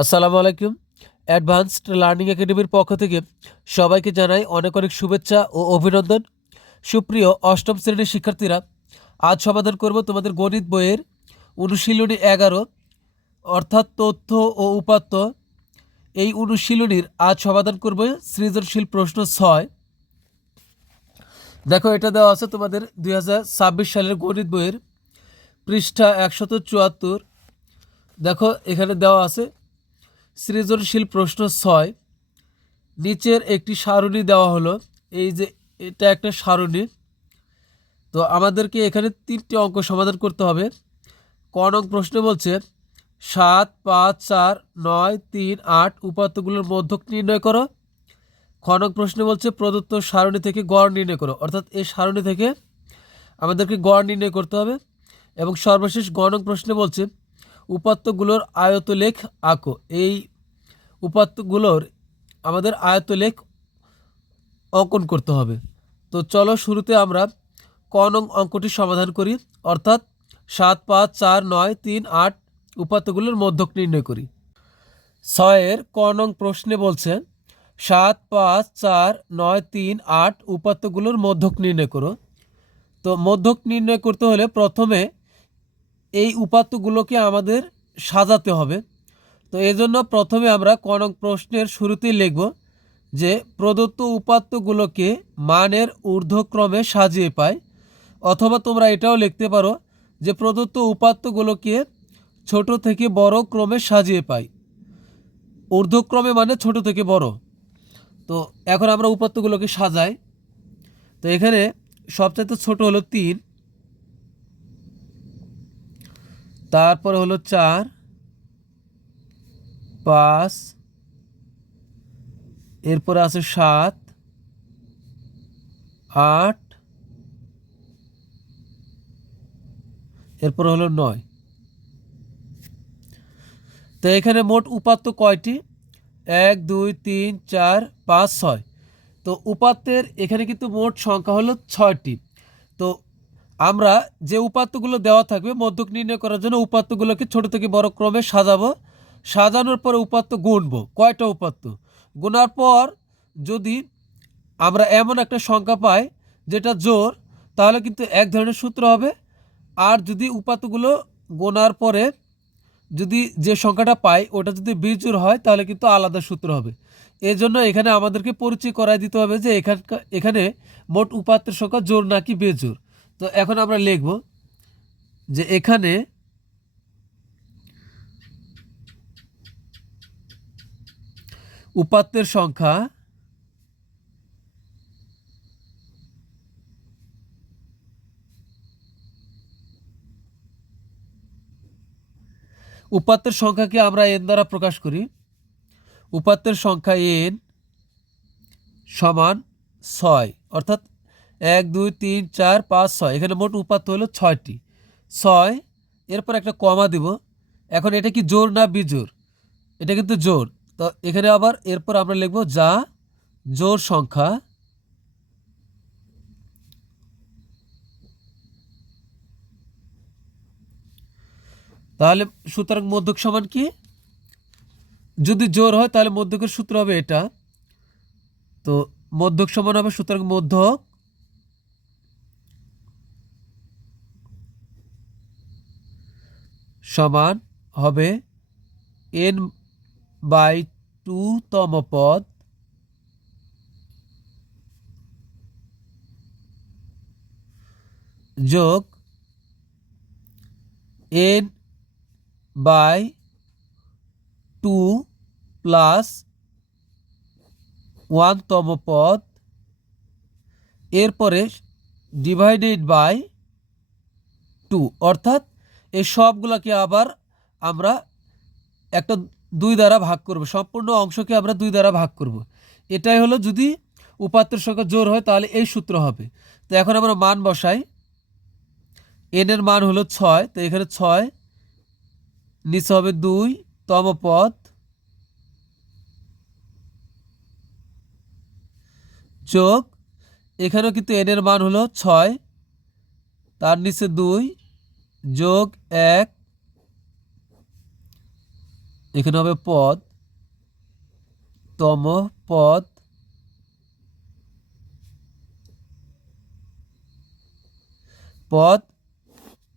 আসসালামু আলাইকুম। Advanced learning একাডেমির পক্ষ থেকে সবাইকে জানাই অনেক অনেক শুভেচ্ছা ও অভিনন্দন। সুপ্রিয় অষ্টম শ্রেণীর শিক্ষার্থীরা, আজ সমাধান করব তোমাদের গণিত বইয়ের অনুশীলনী 11 অর্থাৎ তথ্য ও উপাত্ত। এই অনুশীলনীর আজ সমাধান করব সৃজনশীল প্রশ্ন 6। দেখো, এটা দেওয়া আছে তোমাদের 2026 সালের গণিত বইয়ের পৃষ্ঠা 174। দেখো, এখানে দেওয়া আছে সৃজনশীল প্রশ্ন 6। নিচের একটি সারণী দেওয়া হলো। এই যে এটা একটা সারণী, তো আমাদেরকে এখানে 3টি অঙ্ক সমাধান করতে হবে। ক নং প্রশ্নে বলছে 7, 5, 4, 9, 3, 8 উপাত্তগুলোর মধ্যক নির্ণয় করো। খ নং প্রশ্নে বলছে প্রদত্ত সারণী থেকে গড় নির্ণয় করো, অর্থাৎ এই সারণী থেকে আমাদেরকে গড় নির্ণয় করতে হবে। এবং সর্বশেষ গ নং প্রশ্নে বলছে উপাত্তগুলোর আয়তলেখ আঁকো। এই উপাত্তগুলোর আমাদের আয়তলেখ অঙ্কন করতে হবে। তো চলো শুরুতে আমরা ক নং অঙ্কটি সমাধান করি, অর্থাৎ 7, 5, 4, 9, 3, 8 উপাত্তগুলোর মধ্যক নির্ণয় করি। 6-এর ক নং প্রশ্নে বলছে 7, 5, 4, 9, 3, 8 উপাত্তগুলোর মধ্যক নির্ণয় করো। তো মধ্যক নির্ণয় করতে হলে প্রথমে এই উপাত্তগুলোকে আমাদের সাজাতে হবে। তো এজন্য প্রথমে আমরা ক নং প্রশ্নের শুরুতেই লিখব যে প্রদত্ত উপাত্তগুলোকে মানের ঊর্ধ্বক্রমে সাজিয়ে পায়, অথবা তোমরা এটাও লিখতে পারো যে প্রদত্ত উপাত্তগুলোকে ছোট থেকে বড় ক্রমে সাজিয়ে পাই। ঊর্ধ্বক্রমে মানে ছোট থেকে বড়। তো এখন আমরা উপাত্তগুলোকে সাজাই। তো এখানে সবচাইতে ছোট হলো 3, তারপরে হলো 4, 5, এরপরে আছে 7, 8, এরপরে হলো 9। তো এখানে মোট উপাত্ত কয়টি? 1, 2, 3, 4, 5, 6। তো উপাত্তের এখানে কিন্তু মোট সংখ্যা হলো 6টি। তো আমরা যে উপাত্তগুলো দেওয়া থাকবে মধ্যক নির্ণয় করার জন্য উপাত্তগুলোকে ছোট থেকে বড় ক্রমে সাজাবো। সাজানোর পরে উপাত্ত গুনবো, কয়টা উপাত্ত। গোনার পর যদি আমরা এমন একটা সংখ্যা পাই যেটা জোড়, তাহলে কিন্তু এক ধরনের সূত্র হবে। আর যদি উপাত্তগুলো গোনার পরে যদি যে সংখ্যাটা পাই ওটা যদি বিজোড় হয় তাহলে কিন্তু আলাদা সূত্র হবে। এজন্য এখানে আমাদেরকে পরিচয় করায় দিতে হবে যে এখানে মোট উপাত্তের সংখ্যা জোড় নাকি বেজোড়। তো এখন আমরা লিখব যে এখানে উপাত্তের সংখ্যা উপাত্তের সংখ্যাকে আমরা n দ্বারা প্রকাশ করি। উপাত্তের সংখ্যা n সমান 6, অর্থাৎ 1, 2, 3, 4, 5, 6। এখানে মোট উপাত্ত হলো 6টি। 6, এরপর একটা কমা দিব। এখন এটা কি জোড় না বিজোড়? এটা কিন্তু জোড়। তো এখানে আবার এরপর আমরা লিখব যা জোড় সংখ্যা। তাহলে সুতরাং মধ্যক সমান কি? যদি জোড় হয় তাহলে মধ্যকের সূত্র হবে এটা। তো মধ্যক সমান হবে, সুতরাং মধ্যক সমান হবে n/2 তম পদ যোগ n/2 প্লাস 1 তম পদ, এরপরে ডিভাইডেড বাই 2। অর্থাৎ এই সবগুলোকে আবার আমরা একটা 2 দ্বারা ভাগ করব। সম্পূর্ণ অংশকে আমরা 2 দ্বারা ভাগ করব। এটাই হলো যদি উপাত্তের সংখ্যা জোড় হয় তাহলে এই সূত্র হবে। তো এখন আমরা মান বসাই। n এর মান হলো 6, তো এখানে 6, নিচে হবে 2 তম পদ যোগ, এখানেও কিন্তু n এর মান হলো 6, তার নিচে 2 যোগ 1 এখানে হবে পদ, তম পদ, পদ,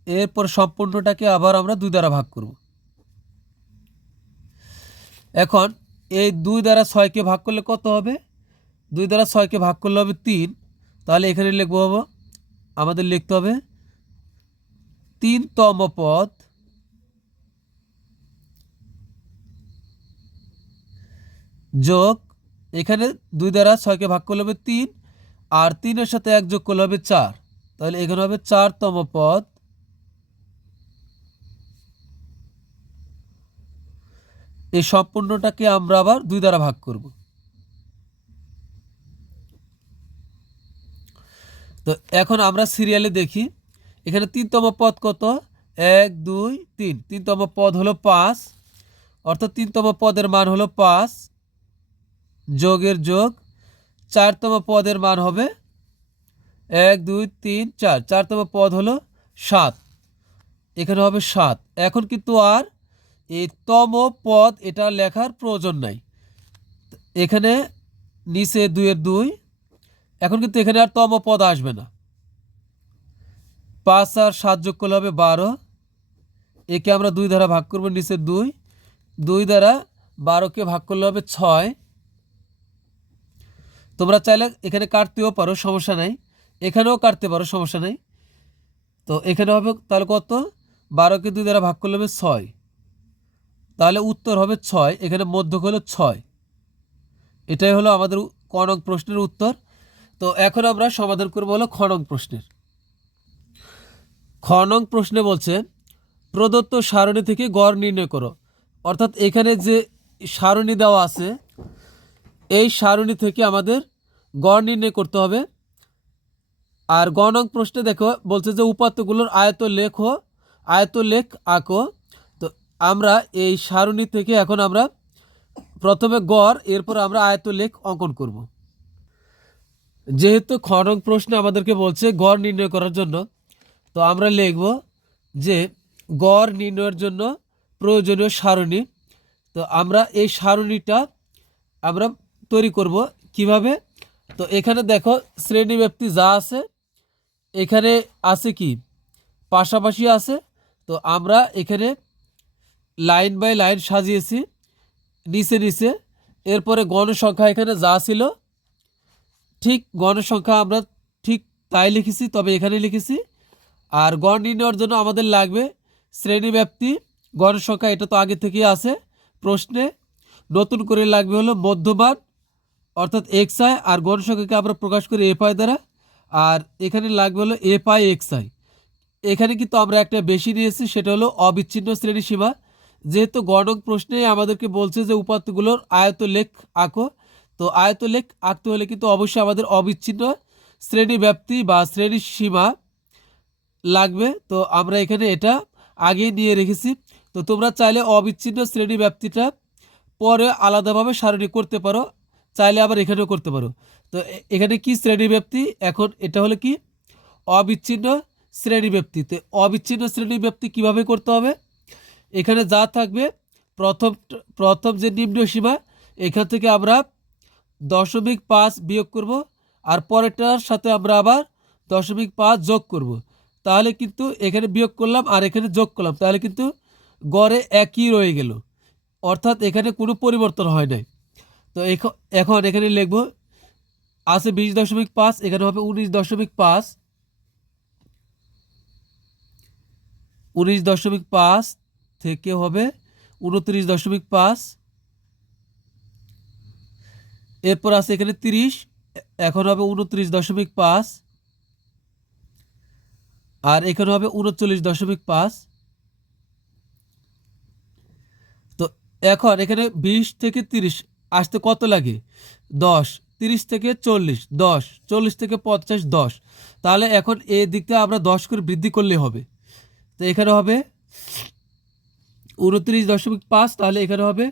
এরপর সম্পূর্ণটাকে আবার আমরা 2 দ্বারা ভাগ করব। এখন এই 2 দ্বারা 6কে ভাগ করলে কত হবে? 2 দ্বারা 6কে ভাগ করলে হবে 3। তাহলে এখানে লিখবো, আমাদের লিখতে হবে 3তম পদ যোগ, এখানে 2 দ্বারা 6কে ভাগ করলে হবে 3, আর 3-এর সাথে 1 যোগ করলে হবে 4। তাহলে এখানে হবে 4তম পদ এই সম্পূর্ণটাকে আমরা আবার 2 দ্বারা ভাগ করব। তো এখন আমরা সিরিয়ালে দেখি, এখানে 3তম পদ কত? 1 2 3। 3তম পদ হলো 5, অর্থাৎ 3তম পদের মান হলো 5, যোগের যোগ 4তম পদের মান হবে 1 2 3 4। 4তম পদ হলো 7, এখানে হবে 7। এখন কিন্তু আর এই তম পদ এটা লেখার প্রয়োজন নাই, এখানে নিচে 2 এর 2, এখন কিন্তু এখানে আর তম পদ আসবে না। 5 আর 7 যোগ করলে হবে 12, একে আমরা 2 দ্বারা ভাগ করব, নিচে 2, 2 দ্বারা 12কে ভাগ করলে হবে 6। তোমরা চাইলে এখানে কাটতেও পারো, সমস্যা নাই, এখানেও কাটতে পারো, সমস্যা নাই। তো এখানে হবে তাহলে কত? 12কে 2 দ্বারা ভাগ করলে হবে 6, তাহলে উত্তর হবে 6। এখানে মধ্যক হলো 6। এটাই হলো আমাদের ক নং প্রশ্নের উত্তর। তো এখন আমরা সমাধান করব হলো খ নং প্রশ্নের। খ নং প্রশ্নে বলছে প্রদত্ত সারণী থেকে গড় নির্ণয় করো। অর্থাৎ এখানে যে সারণী দেওয়া আছে এই সারণী থেকে আমাদের গড় নির্ণয় করতে হবে। আর গ নং প্রশ্নে দেখো বলছে যে উপাত্তগুলোর আয়তলেখ আঁকো। তো আমরা এই সারণী থেকে এখন আমরা প্রথমে গড়, এরপর আমরা আয়তলেখ অঙ্কন করব। যেহেতু খ নং প্রশ্নে আমাদেরকে বলছে গড় নির্ণয় করার জন্য, তো আমরা লিখব যে গড় নির্ণয়ের জন্য প্রয়োজনীয় সারণী। তো আমরা এই সারণীটা আমরা তৈরি করব কিভাবে? তো এখানে দেখো শ্রেণীব্যাপ্তি যা আছে এখানে আছে কি পাশাপাশি আছে। তো আমরা এখানে লাইন বাই লাইন সাজিয়েছি নিচে নিচে, এরপরে গণসংখ্যা এখানে যা ছিল ঠিক গণসংখ্যা আমরা ঠিক তাই লিখেছি, তবে এখানে লিখেছি। আর গড় নির্ণয়ের জন্য আমাদের লাগবে শ্রেণীব্যাপ্তি, গণসংখ্যা, এটা তো আগে থেকেই আছে প্রশ্নে। নতুন করে লাগবে হলো মধ্যমান অর্থাৎ এক্স আই, আর গণসংখ্যাকে আমরা প্রকাশ করি এফ আই দ্বারা। আর এখানে লাগবে হলো এফ আই এক্স আই। এখানে কিন্তু আমরা একটা বেশি নিয়েছি, সেটা হলো অবিচ্ছিন্ন শ্রেণী সীমা। যেহেতু গণক প্রশ্নে আমাদেরকে বলছে যে উপাত্তগুলোর আয়তলেখ আঁকো, তো আয়তলেখ আঁকতে হলে কিন্তু অবশ্যই আমাদের অবিচ্ছিন্ন শ্রেণী ব্যাপ্তি বা শ্রেণী সীমা লাগবে। তো আমরা এখানে এটা আগেই নিয়ে রেখেছি। তো তোমরা চাইলে অবিচ্ছিন্ন শ্রেণী ব্যাপ্তিটা পরে আলাদাভাবে সারণী করতে পারো, চাইলে আবার এখানেও করতে পারো। তো এখানে কি শ্রেণী ব্যাপ্তি, এখন এটা হলো কি অবিচ্ছিন্ন শ্রেণী ব্যাপ্তিতে। অবিচ্ছিন্ন শ্রেণী ব্যাপ্তি কীভাবে করতে হবে? এখানে যা থাকবে প্রথম যে নিম্ন সীমা, এখান থেকে আমরা 0.5 বিয়োগ করব, আর পরেরটার সাথে আমরা আবার 0.5 যোগ করব। তাহলে কিন্তু এখানে বিয়োগ করলাম আর এখানে যোগ করলাম, তাহলে কিন্তু গড়ে একই রয়ে গেল, অর্থাৎ এখানে কোনো পরিবর্তন হয় নাই। তো এখন এখানে লিখব আছে 20.5, এখানে হবে 19.5, 19.5 থেকে হবে 29.5, এরপর আছে এখানে 30, এখন হবে 29.5, আর এখানে হবে 39.5। তো এখন এখানে 20 থেকে 30 আসতে কত লাগে? 10। 30 থেকে 40 10, 40 থেকে 50 10। তাহলে এখন এই দিকটা আমরা 10 করে বৃদ্ধি করলে হবে। তো এখানে হবে 29.5, তাহলে এখানে হবে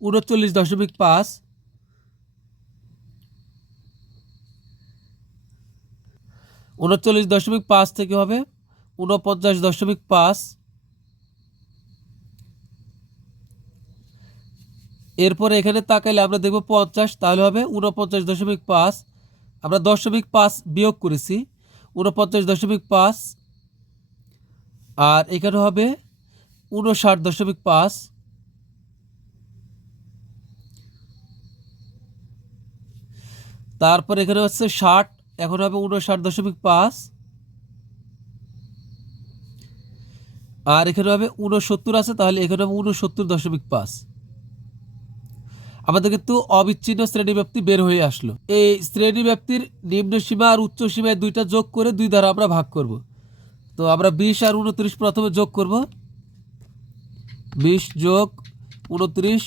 39.5, 39.5 থেকে হবে 49.5, এরপরে এখানে তাকাইলে আমরা দেখব 50, তাহলে হবে 49.5। আমরা 0.5 বিয়োগ করেছি, 49.5। আর এখানে হবে 59.5। তারপর এখানে হচ্ছে 60, এখন হবে 59.5। আর এখানে হবে 69 আছে, তাহলে এখানে হবে 69.5। আমাদের কিন্তু অবিচ্ছিন্ন শ্রেণীব্যাপ্তি বের হয়ে আসলো। এই শ্রেণীব্যাপ্তির নিম্ন সীমা আর উচ্চ সীমায় দুইটা যোগ করে 2 দ্বারা আমরা ভাগ করব। তো আমরা 20 আর 29 প্রথমে যোগ করব। 20 যোগ 29,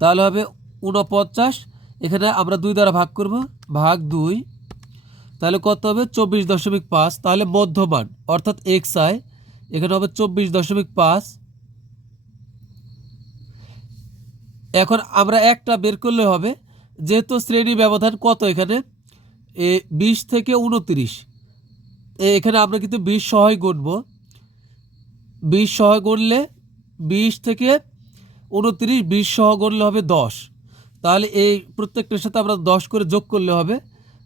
তাহলে হবে 49। এখানে আমরা 2 দ্বারা ভাগ করব, ভাগ 2, তাহলে কত হবে 24.5। তাহলে মধ্যমান অর্থাৎ xi এখানে হবে 24.5। এখন আমরা একটা বের করলে হবে, যেহেতু শ্রেণী ব্যবধান কত এখানে 20 থেকে 29, এখানে আমরা কিন্তু 20 সহই গুনব। 20 সহ গুনলে 20 থেকে 29, 20 সহ গুনলে হবে 10। তাহলে এই প্রত্যেকটার সাথে আমরা 10 করে যোগ করলে হবে।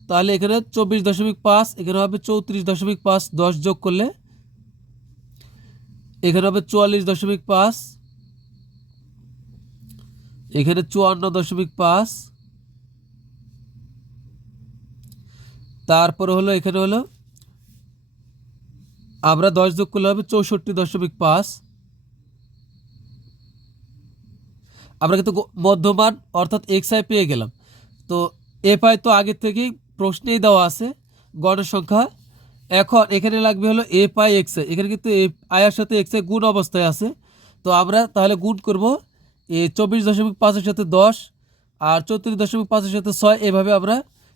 তাহলে এখানে 24.5, এখানে হবে 34.5, 10 যোগ করলে এখানে হবে 44.5, এখানে 54.5। তারপরে হলো এখানে হলো আমরা 10 যোগ করলে হবে 64.5। আমরা কিন্তু মধ্যমান অর্থাৎ xi পেয়ে গেলাম। তো fi তো আগে থেকেই প্রশ্নেই দেওয়া আছে গড়ের সংখ্যা। এখন এখানে লাগবে হলো fi xi, এখানে কিন্তু i এর সাথে xi গুণ অবস্থায় আছে। তো আমরা তাহলে গুণ করব 24.5 এর সাথে 10 আর 34.5 এর সাথে 6, এভাবে আমরা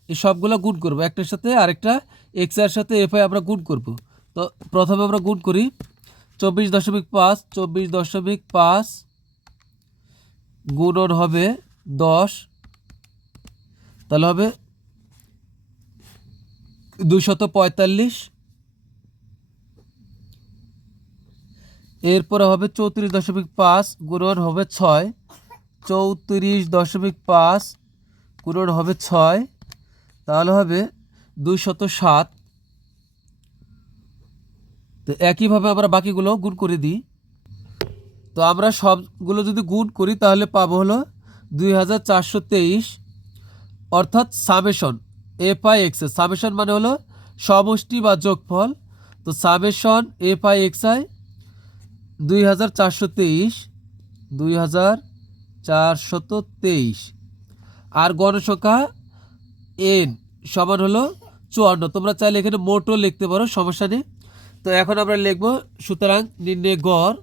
এই সবগুলো গুণ করব। একটার সাথে আরেকটা xi এর সাথে fi আমরা গুণ করব। তো প্রথমে আমরা গুণ করি 24.5 গুণন হবে 10, তাহলে হবে 245। এরপরে হবে 34.5 গুণন হবে 6, 34.5 গুণন হবে 6, তাহলে হবে 207। তো একইভাবে আমরা বাকিগুলো গুণ করে দিই। তো আমরা সবগুলো যদি গুণ করি তাহলে পাবো হলো 2423, অর্থাৎ সামেশন fi xi। সামেশন মানে হলো সমষ্টি বা যোগফল। তো সামেশন fi xi 2423 আর গণসংখ্যা n সমান হলো 54। তোমরা চাইলে এখানে মোটও লিখতে পারো, সমস্যা নেই। তো এখন আমরা লিখব সুতরাং নির্ণয় গড়।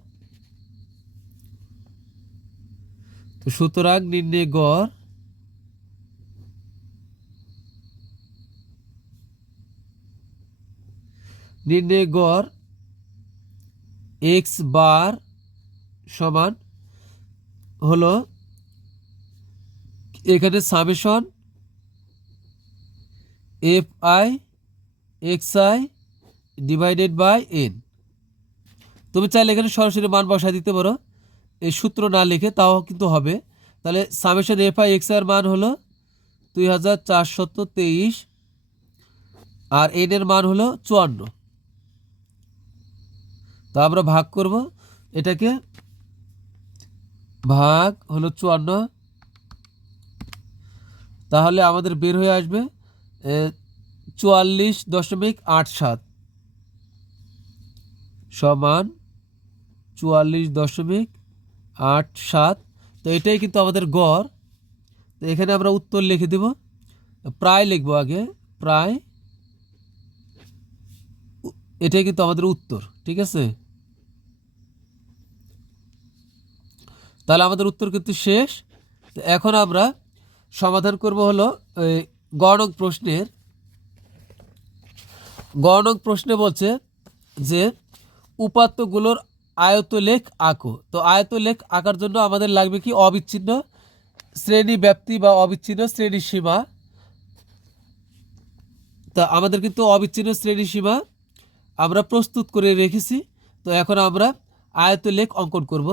তো সুতরাং নির্ণয় গড় x বার সমান হলো এখানে summation fi xi divided by n। তুমি চাইলে এখানে সরাসরি মান বসায় দিতে পারো, এই সূত্র না লিখে, তাও কিন্তু হবে। তাহলে সামেশন fi xi এর মান হলো 2423 আর n এর মান হলো 54। তো আমরা ভাগ করব, এটাকে ভাগ হলো 54, তাহলে আমাদের বের হয়ে আসবে 44.87 সমান 44.87। তো এটাই কিন্তু আমাদের গড়। তো এখানে আমরা উত্তর লিখে দেব, প্রায় লিখবো আগে, প্রায়, এটাই কিন্তু আমাদের উত্তর। ঠিক আছে, তাহলে আমাদের উত্তর কিন্তু শেষ। তো এখন আমরা সমাধান করব হলো গণক প্রশ্নের। গণক প্রশ্নে বলছে যে উপাত্তগুলোর আয়তলেখ আঁকো। তো আয়তলেখ আঁকার জন্য আমাদের লাগবে কি অবিচ্ছিন্ন শ্রেণী ব্যাপ্তি বা অবিচ্ছিন্ন শ্রেণী সীমা। তা আমাদের কিন্তু অবিচ্ছিন্ন শ্রেণী সীমা আমরা প্রস্তুত করে রেখেছি। তো এখন আমরা আয়তলেখ অঙ্কন করব।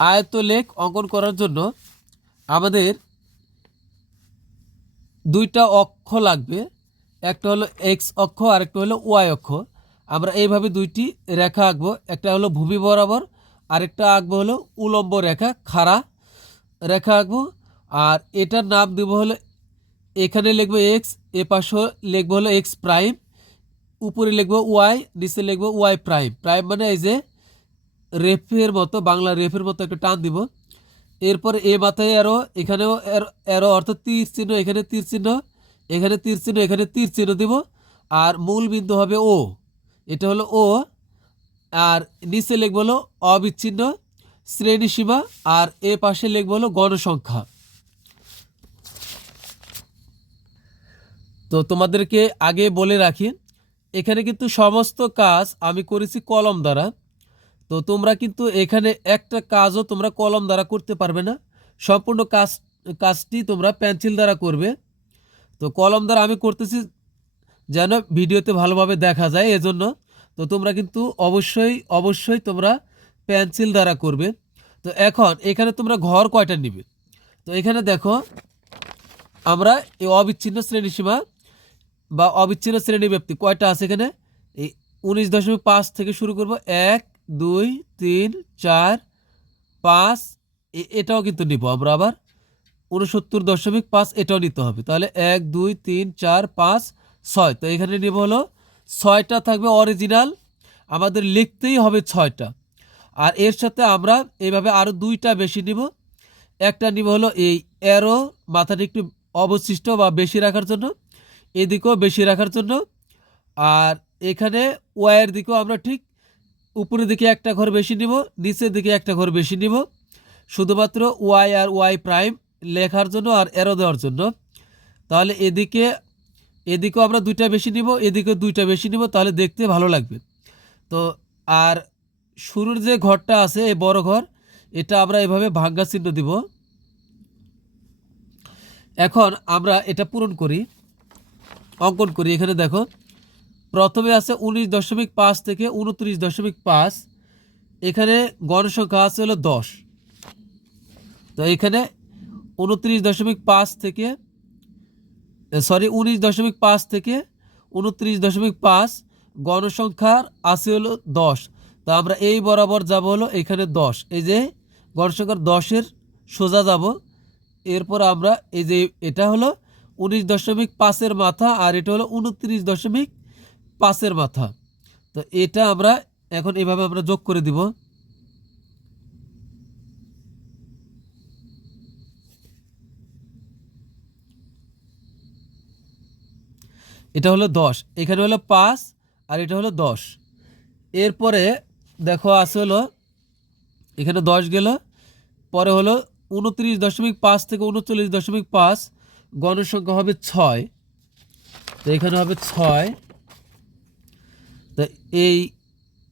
আয়তলেখ অঙ্কন করার জন্য আমাদের দুইটা অক্ষ লাগবে, একটা হলো এক্স অক্ষ আর একটা হলো ওয়াই অক্ষ। আমরা এইভাবে দুইটি রেখা আঁকবো, একটা হলো ভূমি বরাবর, আরেকটা আঁকবো হলো উলম্ব রেখা, খাড়া রেখা আঁকবো। আর এটার নাম দেবো হলো, এখানে লিখবো এক্স, এ পাশে লিখবো হলো এক্স প্রাইম, উপরে লিখবো ওয়াই, নিচে লিখবো ওয়াই প্রাইম। প্রাইম মানে এই যে রেফের মতো, বাংলা রেফের মতো একটা টান দিব। এরপরে এ মাথায় এরো, এখানেও এরো অর্থাৎ তীর চিহ্ন, এখানে তীর চিহ্ন, এখানে তীর চিহ্ন, এখানে তীর চিহ্ন দিব। আর মূল বিন্দু হবে ও, এটা হলো ও। আর নিচে লিখবো হলো অবিচ্ছিন্ন শ্রেণীসীমা, আর এ পাশে লিখবো হলো গণসংখ্যা। তো তোমাদেরকে আগে বলে রাখি, এখানে কিন্তু সমস্ত কাজ আমি করেছি কলম দ্বারা। তো তোমরা কিন্তু এখানে একটা কাজও তোমরা কলম দ্বারা করতে পারবে না, সম্পূর্ণ কাজটি তোমরা পেন্সিল দ্বারা করবে। তো কলম দ্বারা আমি করতেছি যেন ভিডিওতে ভালোভাবে দেখা যায় এজন্য। তো তোমরা কিন্তু অবশ্যই তোমরা পেন্সিল দ্বারা করবে। তো এখন এখানে তোমরা ঘর কয়টা নিবে, তো এখানে দেখো আমরা এই অবিচ্ছিন্ন শ্রেণীসীমা বা অবিচ্ছিন্ন শ্রেণী ব্যাপ্তি কয়টা আছে এখানে, এই 19.5 থেকে শুরু করব, 1 2 3 4 5, এটাও কিন্তু নিব আমরা আবার 69.5, এটাও নিতে হবে। তাহলে 1 2 3 4 5 6, তো এখানে নিব হলো 6টা থাকবে অরিজিনাল, আমাদের লিখতেই হবে 6টা। আর এর সাথে আমরা এইভাবে আরও 2টা বেশি নিব। একটা নিব হলো এই অ্যারো মাথাটা একটু অবশিষ্ট বা বেশি রাখার জন্য, এদিকেও বেশি রাখার জন্য। আর এখানে ওয়াইয়ের দিকেও আমরা ঠিক উপরের দিকে একটা ঘর বেশি নিব, নিচের দিকে একটা ঘর বেশি নিব, শুধুমাত্র ওয়াই আর ওয়াই প্রাইম লেখার জন্য আর অ্যারো দেওয়ার জন্য। তাহলে এদিকেও আমরা 2টা বেশি নিব, এদিকেও 2টা বেশি নিব, তাহলে দেখতে ভালো লাগবে। তো আর শুরুর যে ঘরটা আছে এই বড় ঘর, এটা আমরা এভাবে ভাঙ্গা চিহ্ন দিব। এখন আমরা এটা পূরণ করি, অঙ্কন করি। এখানে দেখো প্রথমে আছে 19.5 থেকে 29.5, এখানে গণসংখ্যা আছে হলো 10। তো এখানে 29.5 থেকে 19.5 থেকে 29.5 গণসংখ্যার আছে হলো 10। তো আমরা এই বরাবর যাব হলো এখানে 10, এই যে গণসংখ্যার 10-এর সোজা যাব। এরপর আমরা এই যে এটা হলো 19.5-এর মাথা, আর এটা হলো 29.5-এর মাথা। তো এটা আমরা এখন এভাবে আমরা যোগ করে দিব। এটা হলো 10, এখানে হলো 5, আর এটা হলো 10। এরপরে দেখো আছে হলো এখানে 10 গেল, পরে হলো 29.5 থেকে 39.5 গণসংখ্যা হবে 6। তো এখানে হবে 6। তো এই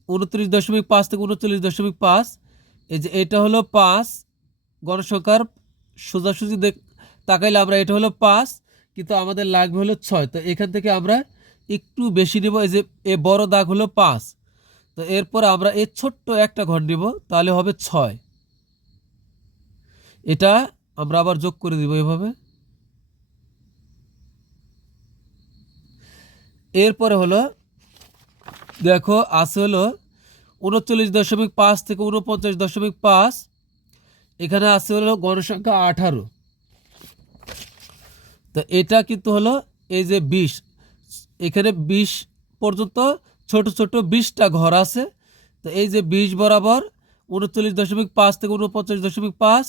29.5 থেকে 39.5, এই যে এটা হলো 5 গণসংখ্যার সোজাসুজি তাকাইলে আমরা এটা হলো 5, কিন্তু আমাদের লাগবে হলো 6। তো এখান থেকে আমরা একটু বেশি নেব, এই যে এ বড় দাগ হলো 5। তো এরপর আমরা এই ছোট্ট একটা ঘর নিব, তাহলে হবে 6। এটা আমরা আবার যোগ করে দিব এভাবে। এরপরে হলো দেখো আছে হলো 39.5 থেকে 49.5, এখানে আছে হলো গণসংখ্যা 18। তো এটা কিন্তু হলো এই যে 20, এখানে 20 পর্যন্ত ছোট ছোট 20টা ঘর আছে। তো এই যে 20 বরাবর 39.5 থেকে 49.5,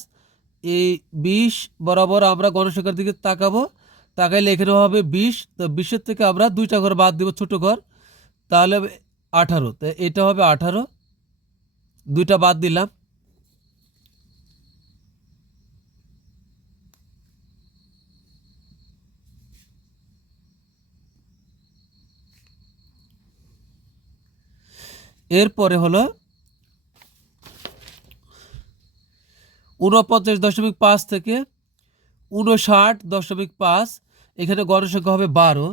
এই 20 বরাবর আমরা গণসংখ্যার দিকে তাকাবো, তাকাইলে এখানে হবে 20। তো 20-এর থেকে আমরা 2টা ঘর বাদ দিব, ছোট ঘর, তাহলে 18। তো এটা হবে 18, 2টা বাদ দিলাম। এরপরে হলো 49.5 থেকে 59.5, এখানে গণসংখ্যা হবে 12।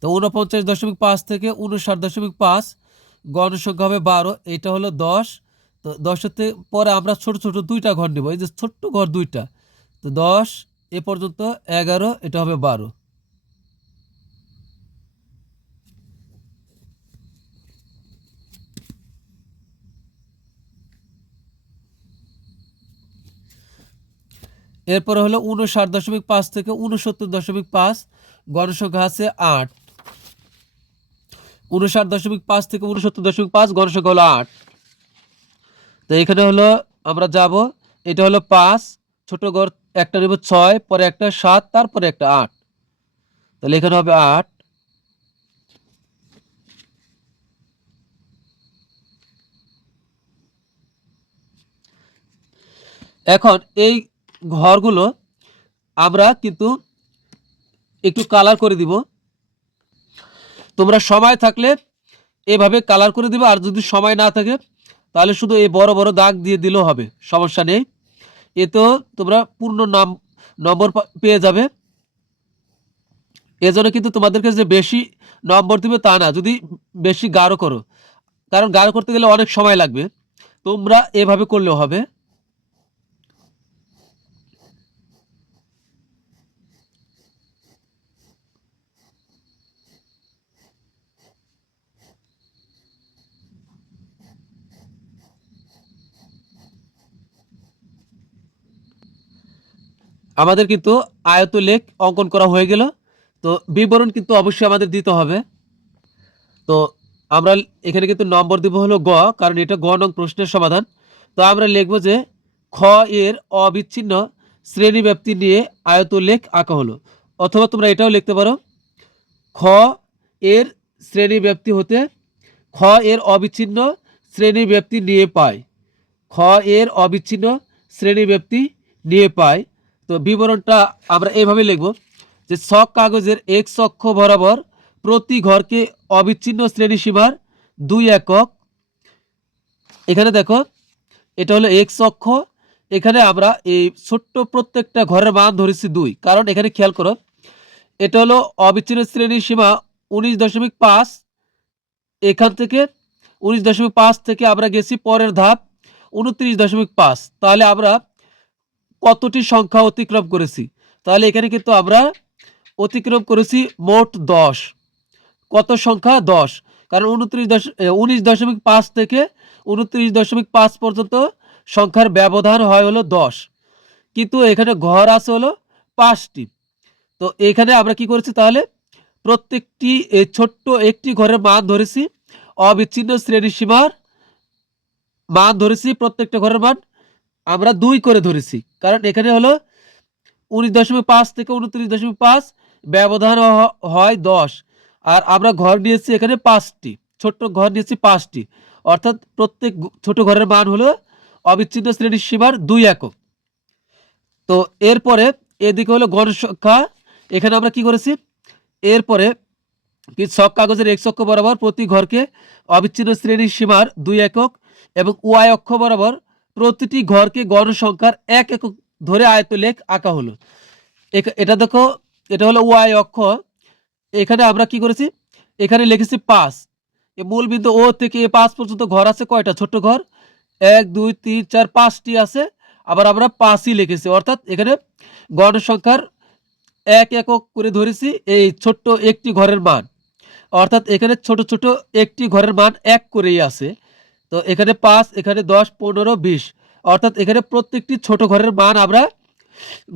তো 49.5 থেকে 59.5 গণসংখ্যা হবে 12, এটা হলো 10। তো 10-এর পরে আমরা ছোট ছোট দুইটা ঘর নেব, এই যে ছোট্ট ঘর দুইটা। তো 10 এ পর্যন্ত 11, এটা হবে 12। এরপরে হলো 59.5 থেকে 69.5, গণসংখ্যা আছে 8। 59.5 থেকে 69.5 গণসংখ্যা হলো 8। তো এখানে হলো আমরা যাব, এটা হলো 5, ছোট ঘর একটা নেব 6, পরে একটা 7, তারপরে একটা 8। তাহলে এখানে হবে 8। এখন এই ঘরগুলো আমরা কিন্তু একটু কালার করে দিব। তোমরা সময় থাকলে এভাবে কালার করে দিবে, আর যদি সময় না থাকে তাহলে শুধু এই বড় বড় দাগ দিয়ে দিলেও হবে, সমস্যা নেই। এতেও তোমরা পূর্ণ নম্বর পেয়ে যাবে। এজন্য কিন্তু তোমাদেরকে যে বেশি নম্বর দিবে তা না, যদি বেশি গাঢ় করো, কারণ গাঢ় করতে গেলে অনেক সময় লাগবে। তোমরা এভাবে করলেও হবে। আমাদের কিন্তু আয়তলেখ অঙ্কন করা হয়ে গেল। তো বিবরণ কিন্তু অবশ্যই আমাদের দিতে হবে। তো আমরা এখানে কিন্তু নম্বর দিব হলো গ, কারণ এটা গ নং প্রশ্নের সমাধান। তো আমরা লিখব যে খ এর অবিচ্ছিন্ন শ্রেণীব্যাপ্তি নিয়ে আয়তলেখ আঁকা হলো। অথবা তোমরা এটাও লিখতে পারো, খ এর শ্রেণীব্যাপ্তি হতে খ এর অবিচ্ছিন্ন শ্রেণীব্যাপ্তি নিয়ে পায়। খ এর অবিচ্ছিন্ন শ্রেণীব্যাপ্তি নিয়ে পায়। তো বিবরণটা আমরা এইভাবে লিখব যে ছক কাগজের এক্স অক্ষ বরাবর প্রতি ঘরকে অবিচ্ছিন্ন শ্রেণীসীমার 2 একক। এখানে দেখো, এটা হলো এক্স অক্ষ। এখানে আমরা এই ছোট্ট প্রত্যেকটা ঘরের মান ধরেছি 2, কারণ এখানে খেয়াল করো, এটা হলো অবিচ্ছিন্ন শ্রেণীর সীমা 19.5। এখান থেকে 19.5 থেকে আমরা গেছি পরের ধাপ 29.5। তাহলে আমরা কতটি সংখ্যা অতিক্রম করেছি? তাহলে এখানে কিন্তু আমরা অতিক্রম করেছি মোট 10। কত সংখ্যা? 10। কারণ 19.5 থেকে 29.5 পর্যন্ত সংখ্যার ব্যবধান হয় হলো 10, কিন্তু এখানে ঘর আছে হলো 5টি। তো এখানে আমরা কি করেছি, তাহলে প্রত্যেকটি ছোট্ট একটি ঘরের মান ধরেছি, অবিচ্ছিন্ন শ্রেণীসীমার মান ধরেছি, প্রত্যেকটা ঘরের মান আমরা 2 করে ধরেছি, কারণ এখানে হলো 19.5 থেকে 29.5 ব্যবধান হয় 10। আর আমরা ঘর নিয়েছি এখানে 5টি, ছোট্ট ঘর নিয়েছি 5টি, অর্থাৎ প্রত্যেক ছোট ঘরের মান হলো অবিচ্ছিন্ন শ্রেণীর সীমার 2 একক। তো এরপরে এদিকে হলো গণসংখ্যা। এখানে আমরা কি করেছি, এরপরে ছক কাগজের এক্স অক্ষ বরাবর প্রতি ঘরকে অবিচ্ছিন্ন শ্রেণীর সীমার 2 একক এবং ওয়াই অক্ষ বরাবর প্রতিটি ঘরকে গণসংখ্যার 1 একক ধরে আয়তলেখ আঁকা হলো। এটা দেখো, এটা হলো ওয়াই অক্ষ। এখানে আমরা কি করেছি, এখানে লিখেছি 5। এই মূল বিন্দু ও থেকে 5 পর্যন্ত ঘর আছে কয়টা? ছোট্ট ঘর 1 2 3 4 5টি আছে। আবার আমরা 5ই লিখেছি, অর্থাৎ এখানে গণসংখ্যার 1 একক করে ধরেছি এই ছোট্ট একটি ঘরের মান, অর্থাৎ এখানে ছোট ছোট একটি ঘরের মান 1 করেই আছে। তো এখানে 5, এখানে 10 15 20, অর্থাৎ এখানে প্রত্যেকটি ছোট ঘরের মান আমরা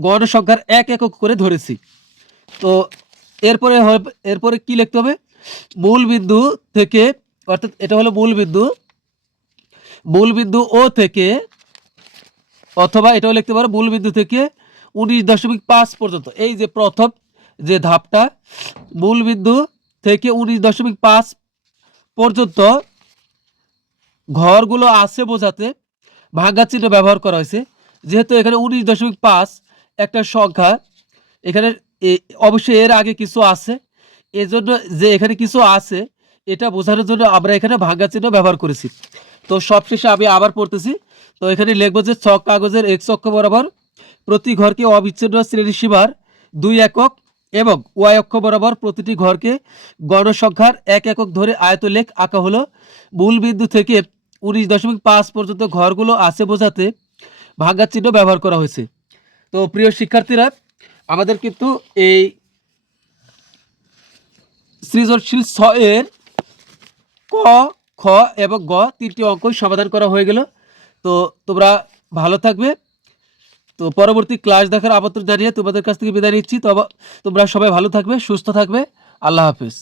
গণসংখ্যার 1 একক করে ধরেছি। তো এরপরে কি লিখতে হবে, মূল বিন্দু থেকে, অর্থাৎ এটা হলো মূল বিন্দু ও থেকে, অথবা এটাও লিখতে পারো মূল বিন্দু থেকে 19.5 পর্যন্ত। এই যে প্রথম যে ধাপটা, মূল বিন্দু থেকে 19.5 পর্যন্ত ঘরগুলো আছে বোঝাতে ভাঙা চিহ্ন ব্যবহার করা হয়েছে। যেহেতু এখানে 19.5 একটা সংখ্যা, এখানে অবশ্যই এর আগে কিছু আছে, এজন্য যে এখানে কিছু আছে এটা বোঝানোর জন্য আমরা এখানে ভাঙা চিহ্ন ব্যবহার করেছি। তো সবশেষে আমি আবার পড়তেছি। তো এখানে লিখবো যে ছক কাগজের এক্স অক্ষ বরাবর প্রতি ঘরকে অবিচ্ছিন্ন শ্রেণীসীমার 2 একক এবং ওয়াই অক্ষ বরাবর প্রতিটি ঘরকে গণসংখ্যার 1 একক ধরে আয়তলেখ আঁকা হলো। মূল বিন্দু থেকে 19.5 পর্যন্ত ঘরগুলো আছে বোঝাতে ভাঙার চিহ্ন ব্যবহার করা হয়েছে। তো প্রিয় শিক্ষার্থীরা, আমাদের কিন্তু এই সৃজনশীল 6 এর ক, খ এবং গ 3টি অঙ্কই সমাধান করা হয়ে গেল। তো তোমরা ভালো থাকবে। তো পরবর্তী ক্লাস দেখার আমন্ত্রণ জানিয়ে তোমাদের কাছ থেকে বিদায় নিচ্ছি। তো তোমরা সবাই ভালো থাকবে, সুস্থ থাকবে। আল্লাহ হাফেজ।